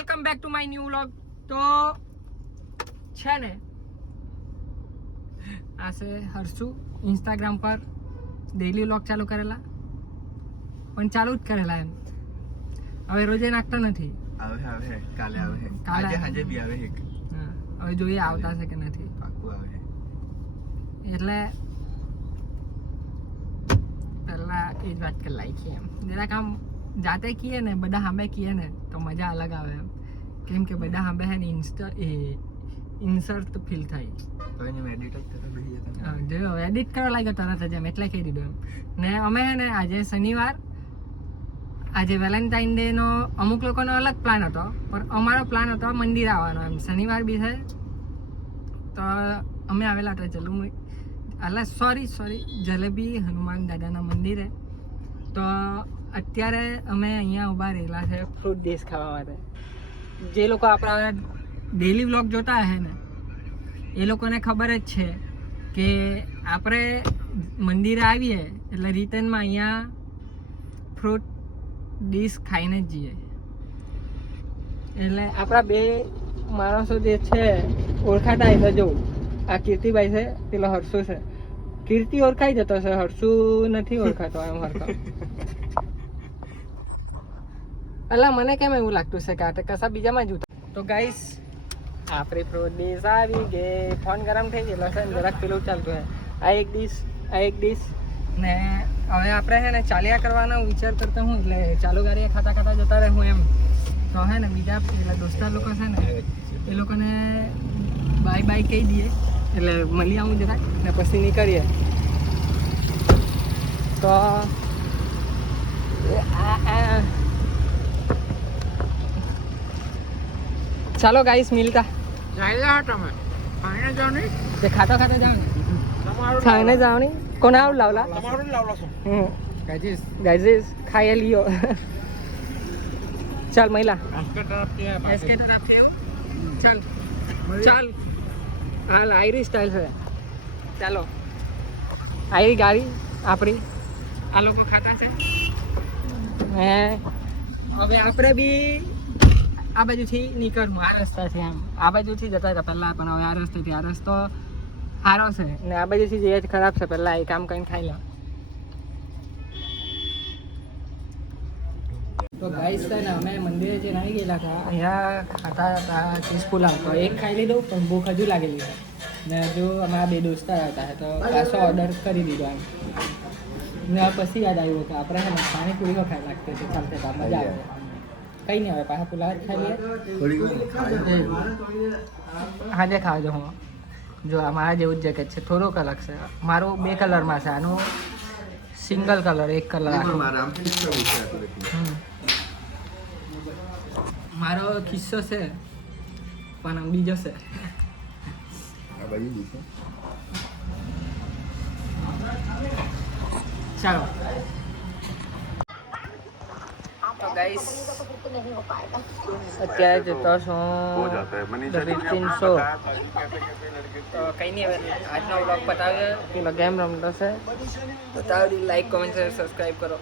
Welcome back to my new vlog. તો છે ને આ છે હર્ષુ, ઇન્સ્ટાગ્રામ પર ડેઈલી વ્લોગ ચાલુ કરેલા, પણ ચાલુ જ કરેલા એમ. હવે રોજે નાખતા નથી. આવે કાલે આવે, કાલે આજે બી આવે એક. હા, હવે જોઈએ આવતા છે કે નથી. પાક્કું આવે. એટલે પહેલા એ જ વાત કરી લાગી એમ, જરાક આમ જાતે કીએ ને, બધા સામે કીએ ને તો મજા અલગ આવે એમ. કેમ કે બધા સામે હે ને ઇન્સર્ટ ફીલ થાય. તો એને એડિટ જ કરવા બેસી જતા. હા, જો એડિટ કરવા લાગ્યો તરત જ એમ, એટલે કહી દીધું એમ. ને અમે હે ને આજે શનિવાર, આજે વેલેન્ટાઇન ડે નો અમુક લોકોનો અલગ પ્લાન હતો, પણ અમારો પ્લાન હતો મંદિર આવવાનો એમ. શનિવાર બી છે તો અમે આવેલા હતા સોરી જલેબી હનુમાન દાદાના મંદિરે. તો અત્યારે અમે અહીંયા ઊભા રહેલા છે ફ્રૂટ ડીશ ખાવા માટે. જે લોકો આપણા ડેઈલી વ્લોગ જોતા હશે ને એ લોકોને ખબર જ છે કે આપણે મંદિરે આવીએ એટલે રિટર્નમાં અહીંયા ફ્રૂટ ડીશ ખાઈને જ જઈએ. એટલે આપણા બે માણસો જે છે ઓળખાતા હશે. જો આ કીર્તિભાઈ છે, પેલો હર્ષુ છે. કીર્તિ ઓળખાઈ જતો છે, હર્ષુ નથી ઓળખાતો એમ હરખો. અલા મને કેમ એવું લાગતું છે કે આ કશા બીજામાં જ ઉતર. તો ગાઈસ આપણી ફ્રૂટ ડીશ આવી ગઈ. ફોન ગરમ થઈ ગયેલો છે ને જરાક પેલું ચાલતું છે. આ એક ડીશ ને હવે આપણે છે ને ચાલ્યા કરવાનો વિચાર કરતા હું, એટલે ચાલુ ગાડીએ ખાતા ખાતા જતા રહે હું એમ. તો હે ને બીજા પેલા દોસ્તાર લોકો છે ને એ લોકોને બાય બાય કહી દઈએ, એટલે મળી આવું જરાક ને પછી નીકળીએ. તો ચાલો ગાઈસ મિલતા ખાતા ખાતા જાવ ને ખાઈને જાવ ને. કોને આવું લાવલા ગાઈઝ ખાઈ લિયો. ચાલ મહિલા ચાલ ચાલ હાલ આયરી સ્ટાઇલ છે. ચાલો આયરી ગાડી આપણી આ લોકો ખાતા છે. હે હવે આપણે બી આ બાજુથી નીકળવું. આ રસ્તાથી આમ આ બાજુથી જતા હતા પહેલાં, પણ હવે આ રસ્તાથી. આ રસ્તો સારો છે ને આ બાજુથી જઈએ ખરાબ છે. પહેલાં એ કામ કરીને ખાઈ લો. તો ગાઈસ છે ને અમે મંદિરે જઈને આવી ગયેલા હતા. અહીંયા ખાતા હતા ચીઝ પુલાવ, તો એક ખાઈ લીધું પણ ભૂખ હજુ લાગેલી છે. ને હજુ અમારા બે દોસ્તાર હતા તો પાછો ઓર્ડર કરી દીધો એમ. ને પછી યાદ આવ્યું કે આપણે છે ને પાણીપુરીઓ ખાઈ લાગતી હતી, ચાલતા મજા આવે. કંઈ નહીં, હવે પાછા પુલાવ જ ખાઈ લઈએ. હાજે ખાવજો. હું જો આ મારા જેવું જ જેકેટ છે, થોડોક અલગ છે. મારું 2 કલરમાં છે, આનું સિંગલ કલર, 1 કલર. મારો ખિસ્સો છે પણ આમ બીજો છે. ચાલો તો ગાઈસ અત્યારે જતો છું 300. તો કંઈ નહીં, હવે આજનો વ્લોગ પતાવીએ. પેલો ગેમ રમતો છે તો તારી લાઈક, કોમેન્ટ, સબસ્ક્રાઈબ કરો.